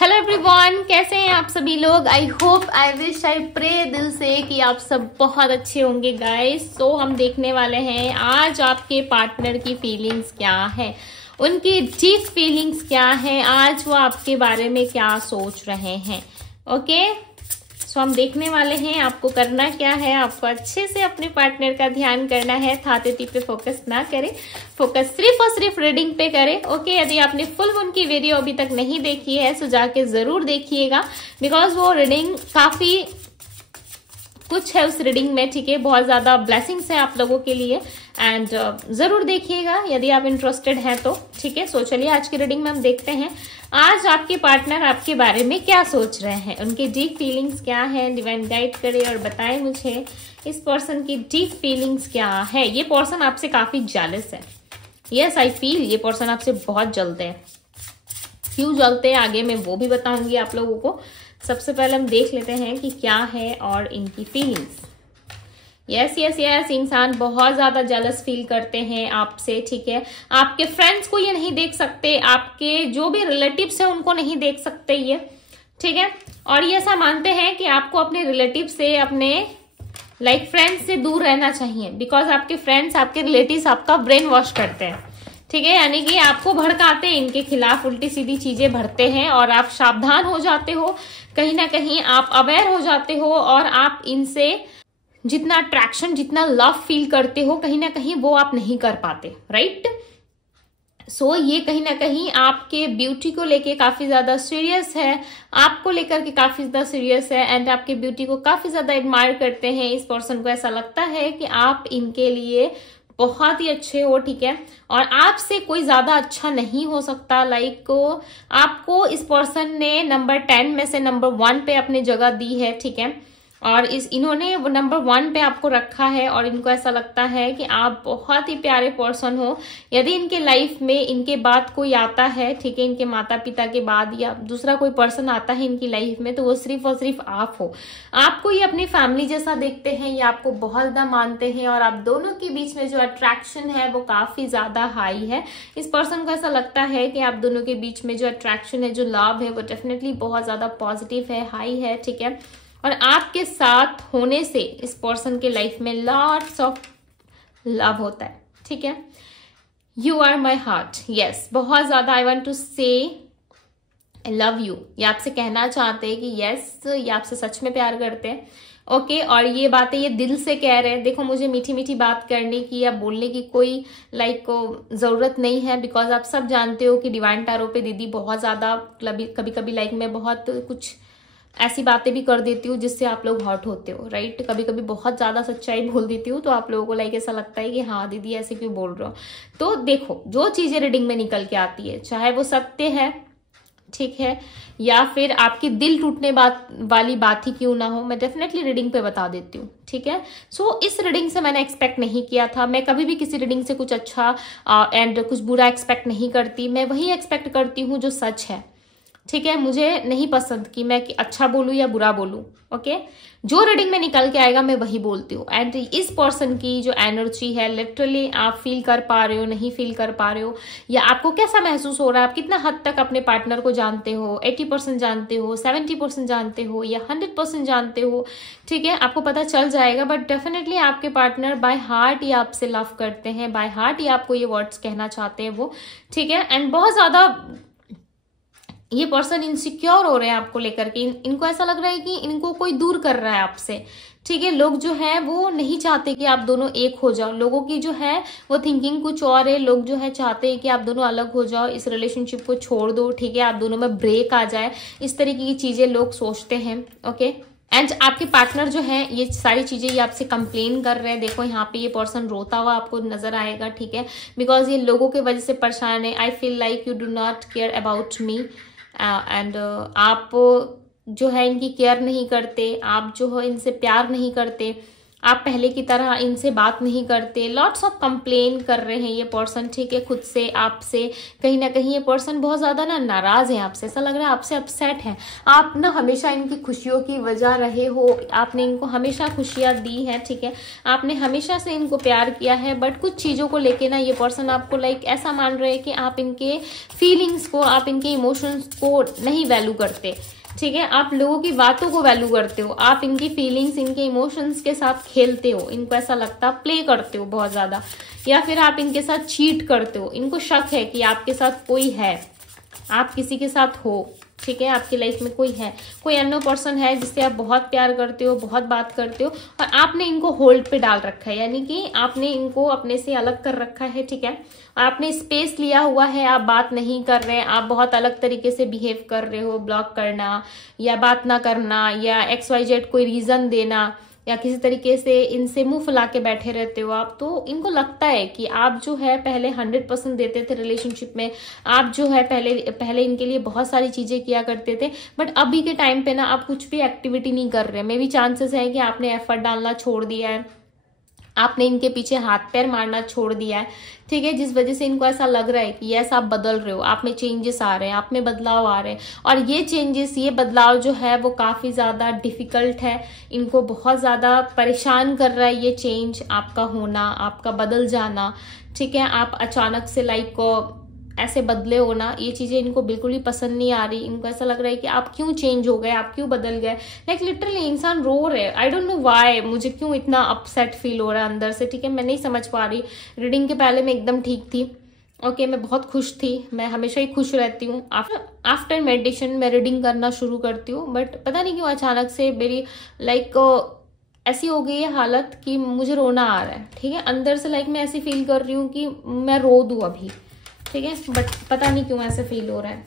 Hello everyone, कैसे हैं आप सभी लोग। I hope, I wish, I pray दिल से कि आप सब बहुत अच्छे होंगे गाइस। सो हम देखने वाले हैं आज आपके पार्टनर की फीलिंग्स क्या है, उनकी डीप फीलिंग्स क्या है, आज वो आपके बारे में क्या सोच रहे हैं। ओके, सो हम देखने वाले हैं। आपको करना क्या है, आपको अच्छे से अपने पार्टनर का ध्यान करना है। थातेती पे फोकस ना करें, फोकस सिर्फ और सिर्फ रीडिंग पे करें। ओके, यदि आपने फुल मून की वीडियो अभी तक नहीं देखी है तो जाके जरूर देखिएगा, बिकॉज वो रीडिंग काफी कुछ है उस रीडिंग में। ठीक है, बहुत ज्यादा ब्लेसिंग्स है आप लोगों के लिए एंड जरूर देखिएगा यदि आप इंटरेस्टेड हैं तो। ठीक है, सो चलिए आज की रीडिंग में हम देखते हैं आज आपके पार्टनर आपके बारे में क्या सोच रहे हैं, उनकी डीप फीलिंग्स क्या है। डिवाइन गाइड करे और बताएं मुझे इस पर्सन की डीप फीलिंग्स क्या है। ये पर्सन आपसे काफी जेलस है। यस, आई फील ये पर्सन आपसे बहुत जलते हैं। क्यों जलते हैं आगे मैं वो भी बताऊंगी आप लोगों को। सबसे पहले हम देख लेते हैं कि क्या है और इनकी फीलिंग्स। यस यस यस, इंसान बहुत ज्यादा जेलस फील करते हैं आपसे। ठीक है, आपके फ्रेंड्स को ये नहीं देख सकते, आपके जो भी रिलेटिव्स हैं उनको नहीं देख सकते ये। ठीक है, और ये ऐसा मानते हैं कि आपको अपने रिलेटिव से, अपने फ्रेंड्स से दूर रहना चाहिए, बिकॉज आपके फ्रेंड्स, आपके रिलेटिव्स आपका ब्रेन वॉश करते हैं। ठीक है, यानी कि आपको भड़काते हैं, इनके खिलाफ उल्टी सीधी चीजें भरते हैं और आप सावधान हो जाते हो, कहीं ना कहीं आप अवेयर हो जाते हो और आप इनसे जितना अट्रैक्शन, जितना लव फील करते हो, कहीं ना कहीं वो आप नहीं कर पाते। राइट, सो ये कहीं ना कहीं आपके ब्यूटी को लेके काफी ज्यादा सीरियस है, आपको लेकर के काफी ज्यादा सीरियस है एंड आपके ब्यूटी को काफी ज्यादा एडमायर करते हैं। इस पर्सन को ऐसा लगता है कि आप इनके लिए बहुत ही अच्छे हो। ठीक है, और आपसे कोई ज्यादा अच्छा नहीं हो सकता। आपको इस पर्सन ने नंबर 10 में से नंबर 1 पे अपनी जगह दी है। ठीक है, और इन्होंने वो नंबर 1 पे आपको रखा है और इनको ऐसा लगता है कि आप बहुत ही प्यारे पर्सन हो। यदि इनके लाइफ में इनके बाद कोई आता है, ठीक है, इनके माता पिता के बाद या दूसरा कोई पर्सन आता है इनकी लाइफ में, तो वो सिर्फ और सिर्फ आप हो। आपको ये अपनी फैमिली जैसा देखते हैं, ये आपको बहुत ज्यादा मानते हैं और आप दोनों के बीच में जो अट्रैक्शन है वो काफी ज्यादा हाई है। इस पर्सन को ऐसा लगता है कि आप दोनों के बीच में जो अट्रैक्शन है, जो लव है, वो डेफिनेटली बहुत ज्यादा पॉजिटिव है, हाई है। ठीक है, और आपके साथ होने से इस पर्सन के लाइफ में लॉट्स ऑफ लव होता है। ठीक है, you are my heart. Yes, बहुत ज्यादा आई वांट टू से आई लव यू, ये आपसे कहना चाहते हैं कि यस, ये आपसे सच में प्यार करते हैं। ओके, और ये बातें ये दिल से कह रहे हैं। देखो, मुझे मीठी मीठी बात करने की या बोलने की कोई जरूरत नहीं है, बिकॉज आप सब जानते हो कि डिवाइन टैरो पे दीदी बहुत ज्यादा कभी कभी मैं बहुत कुछ ऐसी बातें भी कर देती हूँ जिससे आप लोग हर्ट होते हो। राइट, कभी कभी बहुत ज्यादा सच्चाई बोल देती हूँ तो आप लोगों को ऐसा लगता है कि हाँ दीदी ऐसे क्यों बोल रहे हो। तो देखो, जो चीजें रीडिंग में निकल के आती है, चाहे वो सत्य है, ठीक है, या फिर आपकी दिल टूटने वाली बात ही क्यों ना हो, मैं डेफिनेटली रीडिंग पे बता देती हूँ। ठीक है, सो इस रीडिंग से मैंने एक्सपेक्ट नहीं किया था। मैं कभी भी किसी रीडिंग से कुछ अच्छा एंड कुछ बुरा एक्सपेक्ट नहीं करती। मैं वही एक्सपेक्ट करती हूँ जो सच है। ठीक है, मुझे नहीं पसंद कि मैं अच्छा बोलूं या बुरा बोलूं। ओके, जो रीडिंग में निकल के आएगा मैं वही बोलती हूँ। एंड इस पर्सन की जो एनर्जी है, लिटरली आप फील कर पा रहे हो, नहीं फील कर पा रहे हो, या आपको कैसा महसूस हो रहा है, आप कितना हद तक अपने पार्टनर को जानते हो, 80% जानते हो, 70% जानते हो या 100% जानते हो। ठीक है, आपको पता चल जाएगा, बट डेफिनेटली आपके पार्टनर बाय हार्ट ही आपसे लव करते हैं, बाय हार्ट ही आपको ये वर्ड्स कहना चाहते हैं वो। ठीक है, एंड बहुत ज्यादा ये पर्सन इनसिक्योर हो रहे हैं आपको लेकर के। इनको ऐसा लग रहा है कि इनको कोई दूर कर रहा है आपसे। ठीक है, लोग जो है वो नहीं चाहते कि आप दोनों एक हो जाओ। लोगों की जो है वो थिंकिंग कुछ और है। लोग जो है चाहते हैं कि आप दोनों अलग हो जाओ, इस रिलेशनशिप को छोड़ दो। ठीक है, आप दोनों में ब्रेक आ जाए, इस तरीके की चीजें लोग सोचते हैं। ओके, एंड आपके पार्टनर जो है ये सारी चीजें ये आपसे कंप्लेन कर रहे हैं। देखो, यहाँ पे ये पर्सन रोता हुआ आपको नजर आएगा। ठीक है, बिकॉज ये लोगों की वजह से परेशान है। I feel like you do not care about me and आप जो है इनकी केयर नहीं करते, आप जो है इनसे प्यार नहीं करते। आप पहले की तरह इनसे बात नहीं करते, लॉट्स ऑफ कंप्लेन कर रहे हैं ये पर्सन, ठीक है, खुद से, आपसे। कहीं ना कहीं ये पर्सन बहुत ज्यादा ना नाराज है आपसे, ऐसा लग रहा है आपसे अपसेट है। आप ना हमेशा इनकी खुशियों की वजह रहे हो, आपने इनको हमेशा खुशियां दी है, ठीक है, आपने हमेशा से इनको प्यार किया है। बट कुछ चीजों को लेके ना ये पर्सन आपको लाइक ऐसा मान रहे हैं कि आप इनके फीलिंग्स को, आप इनके इमोशंस को नहीं वैल्यू करते, ठीक है, आप लोगों की बातों को वैल्यू करते हो, आप इनकी फीलिंग्स, इनके इमोशंस के साथ खेलते हो, इनको ऐसा लगता प्ले करते हो बहुत ज्यादा, या फिर आप इनके साथ चीट करते हो। इनको शक है कि आपके साथ कोई है, आप किसी के साथ हो, ठीक है, आपकी लाइफ में कोई है, कोई अननोन पर्सन है जिससे आप बहुत प्यार करते हो, बहुत बात करते हो, और आपने इनको होल्ड पे डाल रखा है, यानी कि आपने इनको अपने से अलग कर रखा है, ठीक है, आपने स्पेस लिया हुआ है, आप बात नहीं कर रहे हैं, आप बहुत अलग तरीके से बिहेव कर रहे हो, ब्लॉक करना या बात ना करना या XYZ कोई रीजन देना या किसी तरीके से इनसे मुंह फुला के बैठे रहते हो आप। तो इनको लगता है कि आप जो है पहले 100% देते थे रिलेशनशिप में, आप जो है पहले इनके लिए बहुत सारी चीजें किया करते थे, बट अभी के टाइम पे ना आप कुछ भी एक्टिविटी नहीं कर रहे। मे भी चांसेस है कि आपने एफर्ट डालना छोड़ दिया है, आपने इनके पीछे हाथ पैर मारना छोड़ दिया है, ठीक है, जिस वजह से इनको ऐसा लग रहा है कि यस आप बदल रहे हो, आप में चेंजेस आ रहे हैं, आप में बदलाव आ रहे हैं, और ये चेंजेस, ये बदलाव जो है वो काफी ज्यादा डिफिकल्ट है, इनको बहुत ज्यादा परेशान कर रहा है ये चेंज, आपका होना, आपका बदल जाना, ठीक है, आप अचानक से लाइक ऐसे बदले हो ना, ये चीजें इनको बिल्कुल ही पसंद नहीं आ रही। इनको ऐसा लग रहा है कि आप क्यों चेंज हो गए, आप क्यों बदल गए, लाइक लिटरली इंसान रो रहे हैं, आई डोंट नो व्हाई, मुझे क्यों इतना अपसेट फील हो रहा है अंदर से, ठीक है, मैं नहीं समझ पा रही। रीडिंग के पहले मैं एकदम ठीक थी, ओके, मैं बहुत खुश थी, मैं हमेशा ही खुश रहती हूँ। आफ्टर मेडिटेशन मैं रीडिंग करना शुरू करती हूँ, बट पता नहीं क्यों अचानक से मेरी लाइक ऐसी हो गई है हालत कि मुझे रोना आ रहा है, ठीक है, अंदर से लाइक मैं ऐसी फील कर रही हूँ कि मैं रो दूं अभी, ठीक है, बट पता नहीं क्यों ऐसे फील हो रहा है।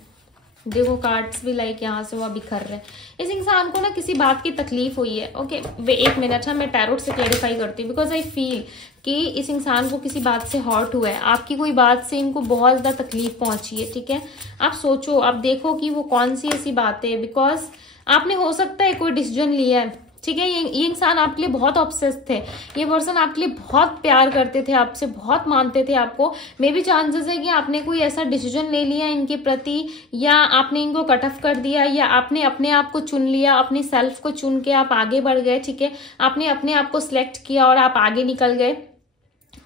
देखो कार्ड्स भी लाइक यहाँ से वहाँ बिखर रहे हैं। इस इंसान को ना किसी बात की तकलीफ हुई है, ओके, वे एक मिनट है, मैं टैरोट से क्लेरिफाई करती हूँ, बिकॉज आई फील कि इस इंसान को किसी बात से हर्ट हुआ है, आपकी कोई बात से इनको बहुत ज्यादा तकलीफ पहुंची है, ठीक है, आप सोचो, आप देखो कि वो कौन सी ऐसी बात है, बिकॉज आपने हो सकता है कोई डिसीजन लिया है, ठीक है, ये इंसान आपके लिए बहुत ऑब्सेस्ड थे, ये पर्सन आपके लिए बहुत प्यार करते थे, आपसे बहुत मानते थे आपको। मे भी चांसेस है कि आपने कोई ऐसा डिसीजन ले लिया इनके प्रति, या आपने इनको कट ऑफ कर दिया, या आपने अपने आप को चुन लिया, अपनी सेल्फ को चुन के आप आगे बढ़ गए, ठीक है, आपने अपने आप को सिलेक्ट किया और आप आगे निकल गए,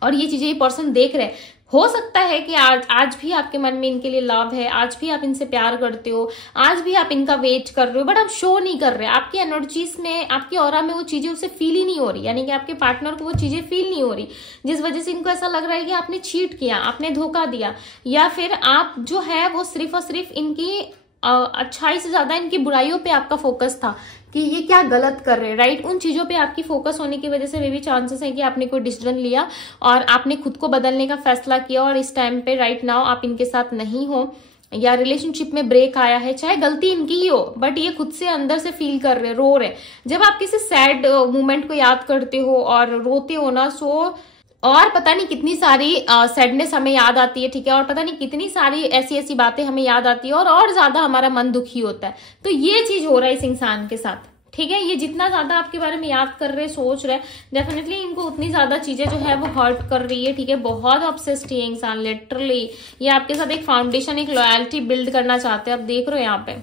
और ये चीजें ये पर्सन देख रहे हैं। हो सकता है कि आज भी आपके मन में इनके लिए लव है, आज भी आप इनसे प्यार करते हो, आज भी आप इनका वेट कर रहे हो, बट आप शो नहीं कर रहे, आपकी एनर्जीज में, आपकी ऑरा में वो चीजें उसे फील ही नहीं हो रही, यानी कि आपके पार्टनर को वो चीजें फील नहीं हो रही, जिस वजह से इनको ऐसा लग रहा है कि आपने चीट किया, आपने धोखा दिया, या फिर आप जो है वो सिर्फ और सिर्फ इनकी अच्छाई से ज्यादा इनकी बुराइयों पे आपका फोकस था कि ये क्या गलत कर रहे हैं, राइट, उन चीजों पे आपकी फोकस होने की वजह से मे भी चांसेस है कि आपने कोई डिसीजन लिया और आपने खुद को बदलने का फैसला किया, और इस टाइम पे राइट नाउ आप इनके साथ नहीं हो, या रिलेशनशिप में ब्रेक आया है, चाहे गलती इनकी ही हो, बट ये खुद से अंदर से फील कर रहे, रो रहे। जब आप किसी सैड मोमेंट को याद करते हो और रोते हो ना, सो और पता नहीं कितनी सारी सैडनेस हमें याद आती है, ठीक है, और पता नहीं कितनी सारी ऐसी ऐसी बातें हमें याद आती है, और ज्यादा हमारा मन दुखी होता है। तो ये चीज हो रहा है इस इंसान के साथ, ठीक है, ये जितना ज्यादा आपके बारे में याद कर रहे, सोच रहे, डेफिनेटली इनको उतनी ज्यादा चीजें जो है वो हर्ट कर रही है, ठीक है, बहुत ऑब्सेस्ड है इंसान, लिटरली ये आपके साथ एक फाउंडेशन, एक लॉयल्टी बिल्ड करना चाहते हैं। आप देख रहे हो यहाँ पे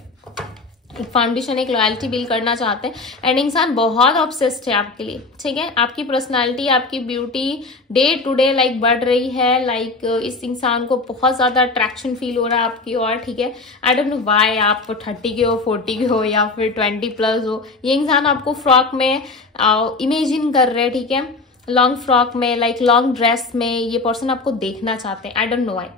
एक फाउंडेशन, एक लॉयल्टी बिल्ड करना चाहते हैं, एंड इंसान बहुत ऑब्सेस्ड है आपके लिए, ठीक है, आपकी पर्सनालिटी, आपकी beauty day to day like बढ़ रही है, लाइक इस इंसान को बहुत ज्यादा अट्रैक्शन फील हो रहा है आपकी ओर, ठीक है, आई डोंट नो व्हाई, आप 30 के हो, 40 के हो, या फिर 20+ हो, ये इंसान आपको फ्रॉक में इमेजिन कर रहे हैं, ठीक है, लॉन्ग फ्रॉक में, लाइक लॉन्ग ड्रेस में ये पर्सन आपको देखना चाहते हैं। आई डोंट नो व्हाई,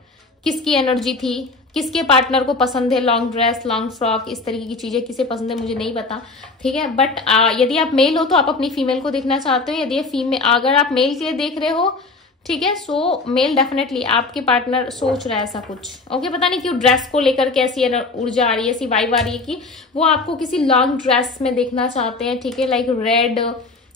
किसकी एनर्जी थी, किसके पार्टनर को पसंद है लॉन्ग ड्रेस, लॉन्ग फ्रॉक, इस तरीके की चीजें किसे पसंद है मुझे नहीं पता, ठीक है, बट यदि आप मेल हो तो आप अपनी फीमेल को देखना चाहते हो, यदि फीमेल, अगर आप मेल के लिए देख रहे हो, ठीक है, सो मेल डेफिनेटली आपके पार्टनर सोच रहा है ऐसा कुछ, ओके, पता नहीं क्यों ड्रेस को लेकर के ऐसी ऊर्जा आ रही है, ऐसी वाइब आ रही है कि वो आपको किसी लॉन्ग ड्रेस में देखना चाहते हैं, ठीक है, लाइक रेड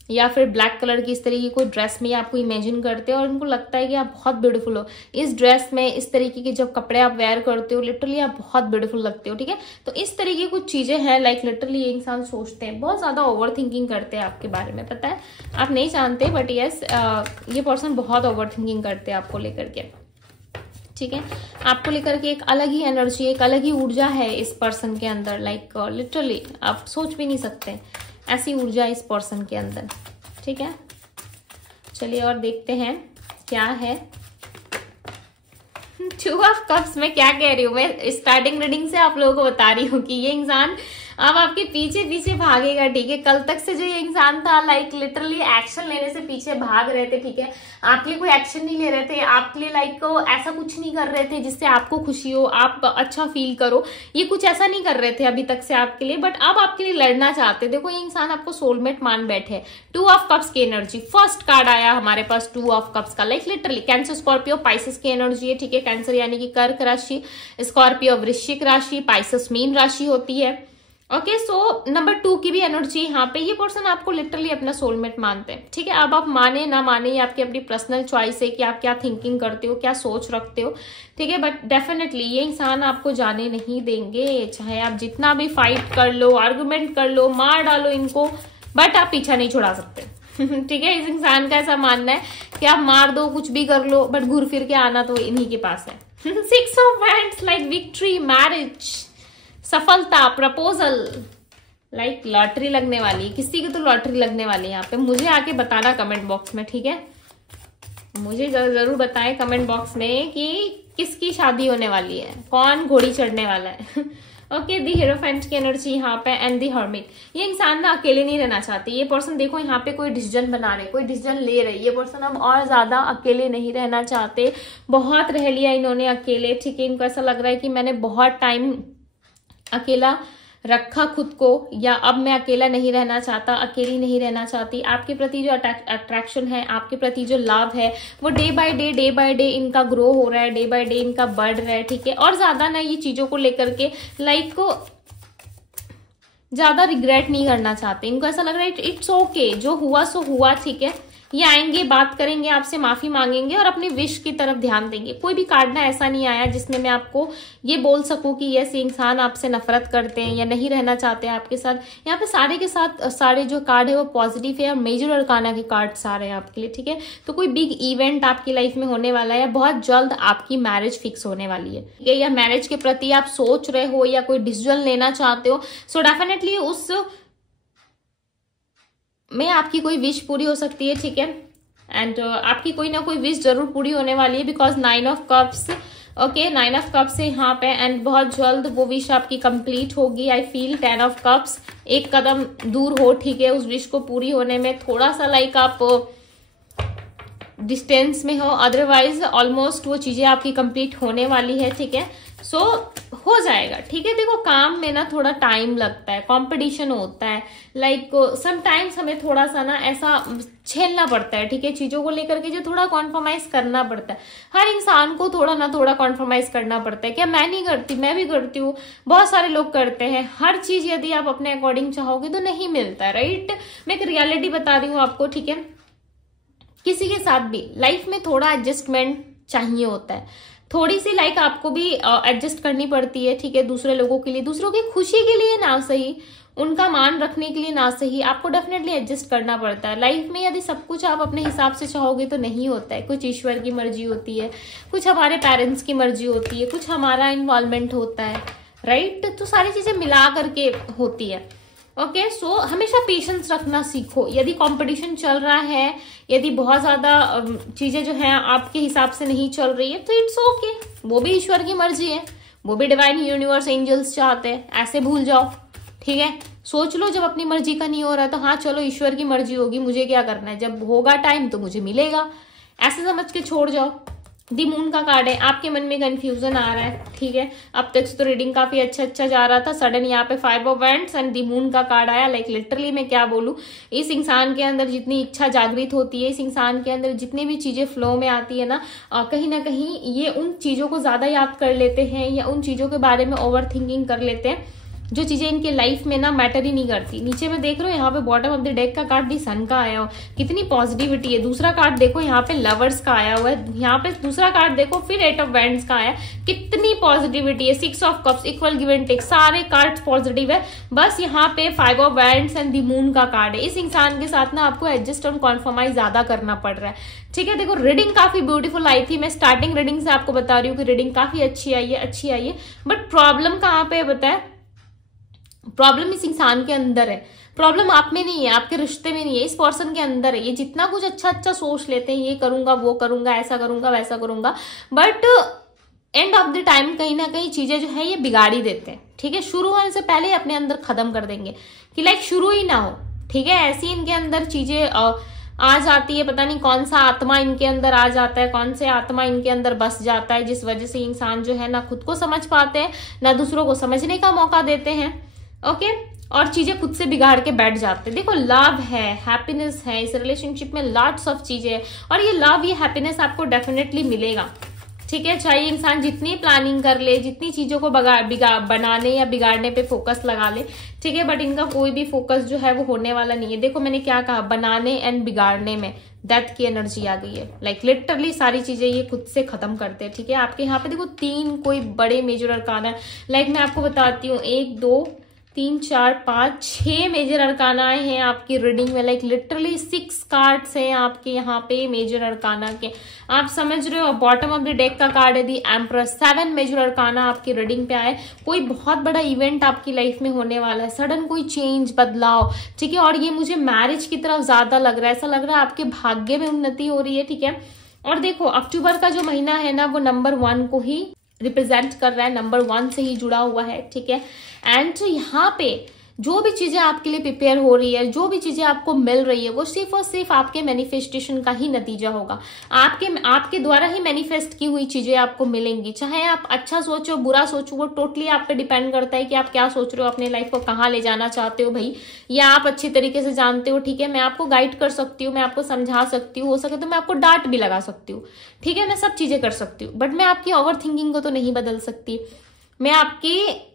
या फिर ब्लैक कलर की इस तरीके की कोई ड्रेस में आपको इमेजिन करते हो और उनको लगता है कि आप बहुत ब्यूटीफुल हो। इस ड्रेस में इस तरीके के जब कपड़े आप वेयर करते हो लिटरली आप बहुत ब्यूटीफुल लगते हो, ठीक है। तो इस तरीके की कुछ चीजें हैं, लाइक लिटरली ये इंसान सोचते हैं, बहुत ज्यादा ओवर थिंकिंग करते हैं आपके बारे में, पता है आप नहीं जानते, बट यस ये पर्सन बहुत ओवर थिंकिंग करते हैं आपको लेकर के, ठीक है। आपको लेकर के एक अलग ही एनर्जी, एक अलग ही ऊर्जा है इस पर्सन के अंदर, लाइक लिटरली आप सोच भी नहीं सकते ऐसी ऊर्जा इस पर्सन के अंदर, ठीक है। चलिए और देखते हैं क्या है। 2 ऑफ कप्स में क्या कह रही हूँ मैं, स्टार्टिंग रीडिंग से आप लोगों को बता रही हूँ कि ये इंसान अब आपके पीछे पीछे भागेगा, ठीक है। कल तक से जो ये इंसान था लाइक लिटरली एक्शन लेने से पीछे भाग रहे थे, ठीक है। आपके लिए कोई एक्शन नहीं ले रहे थे, आपके लिए लाइक ऐसा कुछ नहीं कर रहे थे जिससे आपको खुशी हो, आप अच्छा फील करो, ये कुछ ऐसा नहीं कर रहे थे अभी तक से आपके लिए, बट अब आपके लिए लड़ना चाहते। देखो ये इंसान आपको सोलमेट मान बैठे। 2 ऑफ कप्स की एनर्जी, फर्स्ट कार्ड आया हमारे पास 2 ऑफ कप्स का, like literally cancer Scorpio Pisces की एनर्जी है, ठीक है। कैंसर यानी कि कर्क राशि, स्कॉर्पियो वृश्चिक राशि, पाइसेस मीन राशि होती है, ओके। सो नंबर 2 की भी एनर्जी यहाँ पे, ये पर्सन आपको लिटरली अपना सोलमेट मानते हैं, ठीक है। अब आप माने ना माने ये आपकी अपनी पर्सनल चॉइस है कि आप क्या थिंकिंग करते हो, क्या सोच रखते हो, ठीक है। बट डेफिनेटली ये इंसान आपको जाने नहीं देंगे, चाहे आप जितना भी फाइट कर लो, आर्गुमेंट कर लो, मार डालो इनको, बट आप पीछा नहीं छुड़ा सकते ठीक है। इस इंसान का ऐसा मानना है कि आप मार दो, कुछ भी कर लो, बट घूर फिर के आना तो इन्हीं के पास है 6 of wands, like victory, marriage, सफलता, प्रपोजल, लाइक लॉटरी लगने वाली है, किसी की तो लॉटरी लगने वाली है यहाँ पे। मुझे आके बताना कमेंट बॉक्स में, ठीक है। मुझे जरूर बताएं कमेंट बॉक्स में कि किसकी शादी होने वाली है, कौन घोड़ी चढ़ने वाला है ओके। दी हीरोफेंट की एनर्जी यहाँ पे एंड दी हर्मिट, ये इंसान ना अकेले नहीं रहना चाहते। ये पर्सन देखो यहाँ पे कोई डिसीजन बना रहे, कोई डिसीजन ले रहे, ये पर्सन अब और ज्यादा अकेले नहीं रहना चाहते। बहुत रह लिया इन्होंने अकेले, ठीक है। इनको ऐसा लग रहा है कि मैंने बहुत टाइम अकेला रखा खुद को, या अब मैं अकेला नहीं रहना चाहता, अकेली नहीं रहना चाहती। आपके प्रति जो अट्रैक्शन है, आपके प्रति जो लव है, वो डे बाय डे इनका ग्रो हो रहा है, डे बाय डे इनका बढ़ रहा है, ठीक है। और ज्यादा ना ये चीजों को लेकर के लाइक को ज्यादा रिग्रेट नहीं करना चाहते। इनको ऐसा लग रहा है इट्स ओके, जो हुआ सो हुआ, ठीक है। ये आएंगे, बात करेंगे आपसे, माफी मांगेंगे और अपने विश की तरफ ध्यान देंगे। कोई भी कार्ड ना ऐसा नहीं आया जिसमें मैं आपको ये बोल सकूं कि यस इंसान आपसे नफरत करते हैं या नहीं रहना चाहते हैं आपके साथ। यहाँ पे सारे के साथ सारे जो कार्ड है वो पॉजिटिव है और मेजर अरकाना के कार्ड सारे हैं आपके लिए, ठीक है। तो कोई बिग इवेंट आपकी लाइफ में होने वाला है, या बहुत जल्द आपकी मैरिज फिक्स होने वाली है, ठीक है। या मैरिज के प्रति आप सोच रहे हो या कोई डिसीजन लेना चाहते हो, सो डेफिनेटली उस में आपकी कोई विश पूरी हो सकती है, ठीक है। एंड आपकी कोई ना कोई विश जरूर पूरी होने वाली है, because 9 of cups, okay 9 of cups है यहाँ पे, एंड बहुत जल्द वो विश आपकी कंप्लीट होगी। आई फील 10 ऑफ कप्स एक कदम दूर हो, ठीक है, उस विश को पूरी होने में। थोड़ा सा लाइक आप डिस्टेंस में हो, अदरवाइज ऑलमोस्ट वो चीजें आपकी कंप्लीट होने वाली है, ठीक है। सो हो जाएगा, ठीक है। देखो काम में ना थोड़ा टाइम लगता है, कंपटीशन होता है, लाइक समटाइम्स हमें थोड़ा सा ना ऐसा झेलना पड़ता है, ठीक है। चीजों को लेकर के जो थोड़ा कॉम्प्रोमाइज करना पड़ता है, हर इंसान को थोड़ा ना थोड़ा कॉम्प्रोमाइज करना पड़ता है। क्या मैं नहीं करती, मैं भी करती हूँ, बहुत सारे लोग करते हैं। हर चीज यदि आप अपने अकॉर्डिंग चाहोगे तो नहीं मिलता है, राइट। मैं एक रियलिटी बता रही हूँ आपको, ठीक है। किसी के साथ भी लाइफ में थोड़ा एडजस्टमेंट चाहिए होता है, थोड़ी सी लाइक आपको भी एडजस्ट करनी पड़ती है, ठीक है। दूसरे लोगों के लिए, दूसरों की खुशी के लिए ना सही, उनका मान रखने के लिए ना सही, आपको डेफिनेटली एडजस्ट करना पड़ता है। लाइफ में यदि सब कुछ आप अपने हिसाब से चाहोगे तो नहीं होता है। कुछ ईश्वर की मर्जी होती है, कुछ हमारे पेरेंट्स की मर्जी होती है, कुछ हमारा इन्वॉल्वमेंट होता है, राइट। तो सारी चीजें मिला करके होती है, ओके। सो हमेशा पेशेंस रखना सीखो। यदि कंपटीशन चल रहा है, यदि बहुत ज्यादा चीजें जो हैं आपके हिसाब से नहीं चल रही है, तो इट्स ओके, वो भी ईश्वर की मर्जी है, वो भी डिवाइन यूनिवर्स एंजल्स चाहते हैं, ऐसे भूल जाओ, ठीक है। सोच लो जब अपनी मर्जी का नहीं हो रहा तो हाँ चलो ईश्वर की मर्जी होगी, मुझे क्या करना है, जब होगा टाइम तो मुझे मिलेगा, ऐसे समझ के छोड़ जाओ। दी मून का कार्ड है, आपके मन में कंफ्यूजन आ रहा है, ठीक है। अब तक तो रीडिंग काफी अच्छा जा रहा था, सडन यहाँ पे 5 of wands and the moon का कार्ड आया। लाइक लिटरली मैं क्या बोलूं, इस इंसान के अंदर जितनी इच्छा जागृत होती है, इस इंसान के अंदर जितनी भी चीजें फ्लो में आती है ना कहीं ये उन चीजों को ज्यादा याद कर लेते हैं या उन चीजों के बारे में ओवर थिंकिंग कर लेते हैं जो चीजें इनके लाइफ में ना मैटर ही नहीं करती। नीचे में देख रहे हो यहाँ पे बॉटम ऑफ द डेक का कार्ड दी सन का आया हो, कितनी पॉजिटिविटी है। दूसरा कार्ड देखो यहाँ पे लवर्स का आया हुआ है, यहाँ पे दूसरा कार्ड देखो फिर 8 ऑफ वैंड्स का आया, कितनी पॉजिटिविटी है। 6 of cups, equal give and take, सारे कार्ड पॉजिटिव है। बस यहाँ पे 5 of wands and the moon का कार्ड है। इस इंसान के साथ ना आपको एडजस्ट और कॉन्फर्माइज ज्यादा करना पड़ रहा है, ठीक है। देखो रीडिंग काफी ब्यूटीफुल आई थी, मैं स्टार्टिंग रीडिंग से आपको बता रही हूँ कि रीडिंग काफी अच्छी आई है, बट प्रॉब्लम कहाँ पे बताए, प्रॉब्लम इस इंसान के अंदर है। प्रॉब्लम आप में नहीं है, आपके रिश्ते में नहीं है, इस पर्सन के अंदर है। ये जितना कुछ अच्छा सोच लेते हैं, ये करूंगा वो करूंगा ऐसा करूंगा वैसा करूंगा, but end of the time कहीं ना कहीं चीजें जो है ये बिगाड़ी देते हैं, ठीक है। शुरू होने से पहले अपने अंदर खत्म कर देंगे कि लाइक शुरू ही ना हो, ठीक है। ऐसी इनके अंदर चीजें आ जाती है, पता नहीं कौन सा आत्मा इनके अंदर आ जाता है, कौन से आत्मा इनके अंदर बस जाता है, जिस वजह से इंसान जो है ना खुद को समझ पाते हैं ना दूसरों को समझने का मौका देते हैं, ओके। और चीजें खुद से बिगाड़ के बैठ जाते हैं। देखो लव है, हैप्पीनेस है, इस रिलेशनशिप में लॉट्स ऑफ चीजें है, और ये लव ये हैप्पीनेस आपको डेफिनेटली मिलेगा, ठीक है। चाहे इंसान जितनी प्लानिंग कर ले, जितनी चीजों को बनाने या बिगाड़ने पे फोकस लगा ले, ठीक है, बट इनका कोई भी फोकस जो है वो होने वाला नहीं है। देखो मैंने क्या कहा, बनाने एंड बिगाड़ने में डेथ की एनर्जी आ गई है, लाइक लिटरली सारी चीजें ये खुद से खत्म करते हैं, ठीक है। आपके यहाँ पे देखो 3 कोई बड़े मेजर अरकाना, लाइक मैं आपको बताती हूँ 1 2 3 4 5 6 मेजर अरकाना हैं आपकी रीडिंग में, लाइक लिटरली 6 कार्ड्स हैं आपके यहाँ पे मेजर अरकाना के, आप समझ रहे हो। बॉटम ऑफ द डेक का कार्ड है दी एम्प्रेस, 7 मेजर अरकाना आपकी रीडिंग पे आए। कोई बहुत बड़ा इवेंट आपकी लाइफ में होने वाला है, सडन कोई चेंज, बदलाव, ठीक है। और ये मुझे मैरिज की तरफ ज्यादा लग रहा है, ऐसा लग रहा है आपके भाग्य में उन्नति हो रही है, ठीक है। और देखो अक्टूबर का जो महीना है ना वो नंबर 1 को ही रिप्रेजेंट कर रहा है, नंबर 1 से ही जुड़ा हुआ है, ठीक है। एंड यहाँ पे जो भी चीजें आपके लिए प्रिपेयर हो रही है, जो भी चीजें आपको मिल रही है, वो सिर्फ और सिर्फ आपके मैनिफेस्टेशन का ही नतीजा होगा। आपके द्वारा ही मैनिफेस्ट की हुई चीजें आपको मिलेंगी। चाहे आप अच्छा सोचो बुरा सोचो, वो टोटली आप पे डिपेंड करता है कि आप क्या सोच रहे हो, अपने लाइफ को कहाँ ले जाना चाहते हो भाई, या आप अच्छी तरीके से जानते हो, ठीक है। मैं आपको गाइड कर सकती हूँ, मैं आपको समझा सकती हूँ, हो सके तो मैं आपको डांट भी लगा सकती हूँ, ठीक है। मैं सब चीजें कर सकती हूँ, बट मैं आपकी ओवर थिंकिंग को तो नहीं बदल सकती, मैं आपके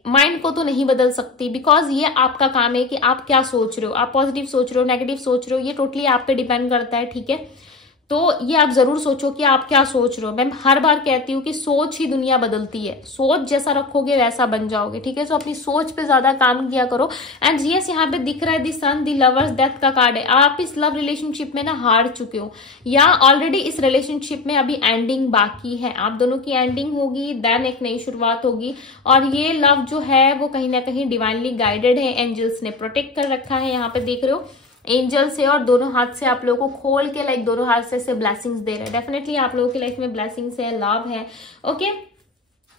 माइंड को तो नहीं बदल सकती, बिकॉज ये आपका काम है कि आप क्या सोच रहे हो, आप पॉजिटिव सोच रहे हो, नेगेटिव सोच रहे हो, ये टोटली आप पे डिपेंड करता है, ठीक है। तो ये आप जरूर सोचो कि आप क्या सोच रहे हो। मैं हर बार कहती हूँ कि सोच ही दुनिया बदलती है, सोच जैसा रखोगे वैसा बन जाओगे, ठीक है। तो अपनी सोच पे ज्यादा काम किया करो। एंड यस यहाँ पे दिख रहा है दी सन, दी लवर्स, डेथ का कार्ड है। आप इस लव रिलेशनशिप में ना हार चुके हो, या ऑलरेडी इस रिलेशनशिप में अभी एंडिंग बाकी है, आप दोनों की एंडिंग होगी, देन एक नई शुरुआत होगी। और ये लव जो है वो कहीं ना कहीं डिवाइनली गाइडेड है, एंजल्स ने प्रोटेक्ट कर रखा है, यहाँ पे देख रहे हो एंजल से, और दोनों हाथ से आप लोगों को खोल के लाइक दोनों हाथ से ब्लेसिंग्स दे रहे हैं। डेफिनेटली आप लोगों की लाइफ में ब्लेसिंग्स है, लव है, ओके,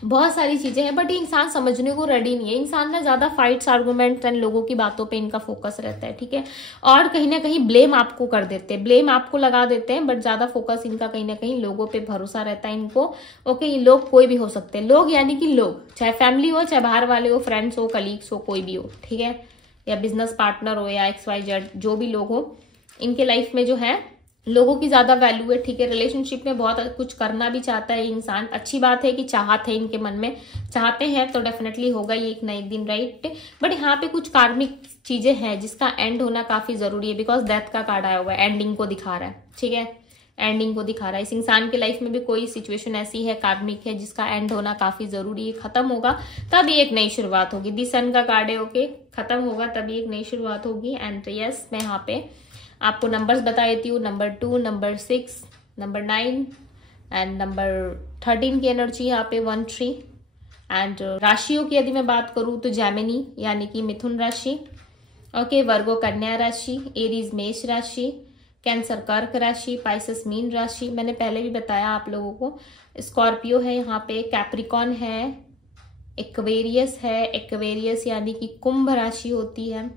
बहुत सारी चीजें हैं, बट ये इंसान समझने को रेडी नहीं है। इंसान ना ज्यादा फाइट्स, आर्गुमेंट एंड लोगों की बातों पे इनका फोकस रहता है, ठीक है। और कहीं ना कहीं ब्लेम आपको कर देते हैं, ब्लेम आपको लगा देते हैं, बट ज्यादा फोकस इनका कहीं ना कहीं लोगों पे भरोसा रहता है इनको, ओके। ये लोग कोई भी हो सकते हैं, लोग यानी कि लोग, चाहे फैमिली हो, चाहे बाहर वाले हो, फ्रेंड्स हो, कलीग्स हो, कोई भी हो, ठीक है, या बिजनेस पार्टनर हो, या XYZ जो भी लोग हो, इनके लाइफ में जो है लोगों की ज्यादा वैल्यू है, ठीक है। रिलेशनशिप में बहुत कुछ करना भी चाहता है इंसान, अच्छी बात है कि चाहत है इनके मन में, चाहते हैं तो डेफिनेटली होगा ये एक ना एक दिन, राइट। बट यहाँ पे कुछ कार्मिक चीजें हैं जिसका एंड होना काफी जरूरी है, बिकॉज डेथ का कार्ड आया हुआ है, एंडिंग को दिखा रहा है, ठीक है, एंडिंग को दिखा रहा है। इस इंसान के लाइफ में भी कोई सिचुएशन ऐसी है कार्मिक है जिसका एंड होना काफी जरूरी है, खत्म होगा तब एक नई शुरुआत होगी। दी सन का कार्ड है, ओके, खत्म होगा तभी एक नई शुरुआत होगी। एंड यस मैं यहाँ पे आपको नंबर्स बता देती हूँ, number 2, number 6, number 9 and number 13 की एनर्जी यहाँ पे 1 3। एंड राशियों की यदि मैं बात करूँ तो जेमिनी यानी कि मिथुन राशि, ओके, वर्गो कन्या राशि, एरीज मेष राशि, कैंसर कर्क राशि, पाइसेस मीन राशि, मैंने पहले भी बताया आप लोगों को। स्कॉर्पियो है यहाँ पे, कैप्रिकॉन है, एक्वेरियस है, एक्वेरियस यानी कि कुंभ राशि होती है,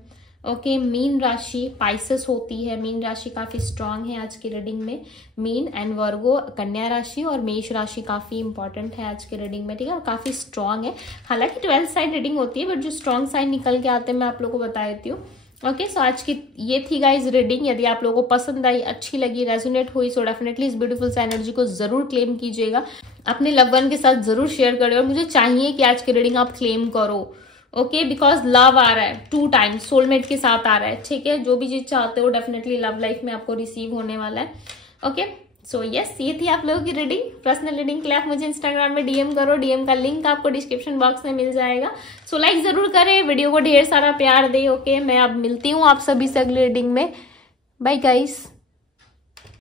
ओके। मीन राशि पाइसेस होती है, मीन राशि काफी स्ट्रांग है आज की रीडिंग में, मीन एंड वर्गो कन्या राशि और मेष राशि काफी इंपॉर्टेंट है आज की रीडिंग में, ठीक है, और काफी स्ट्रांग है। हालांकि 12 साइड रीडिंग होती है, बट जो स्ट्रांग साइन निकल के आते हैं मैं आप लोगों को बता देती हूँ, ओके। सो आज की ये थी गाइज रीडिंग। यदि आप लोगों को पसंद आई, अच्छी लगी, रेजोनेट हुई, सो डेफिनेटली इस ब्यूटीफुल सा एनर्जी को जरूर क्लेम कीजिएगा, अपने लव वन के साथ जरूर शेयर करें। और मुझे चाहिए कि आज की रीडिंग आप क्लेम करो, ओके, बिकॉज लव आ रहा है 2 टाइम्स, सोलमेट के साथ आ रहा है, ठीक है। जो भी चीज चाहते हो डेफिनेटली लव लाइफ में आपको रिसीव होने वाला है। ओके, सो यस, ये थी आप लोगों की रीडिंग। पर्सनल रीडिंग के लिए आप मुझे इंस्टाग्राम में डीएम करो, डीएम का लिंक आपको डिस्क्रिप्शन बॉक्स में मिल जाएगा। सो लाइक जरूर करें, वीडियो को ढेर सारा प्यार दे। ओके, मैं अब मिलती हूँ आप सभी से अगली रीडिंग में। Bye guys.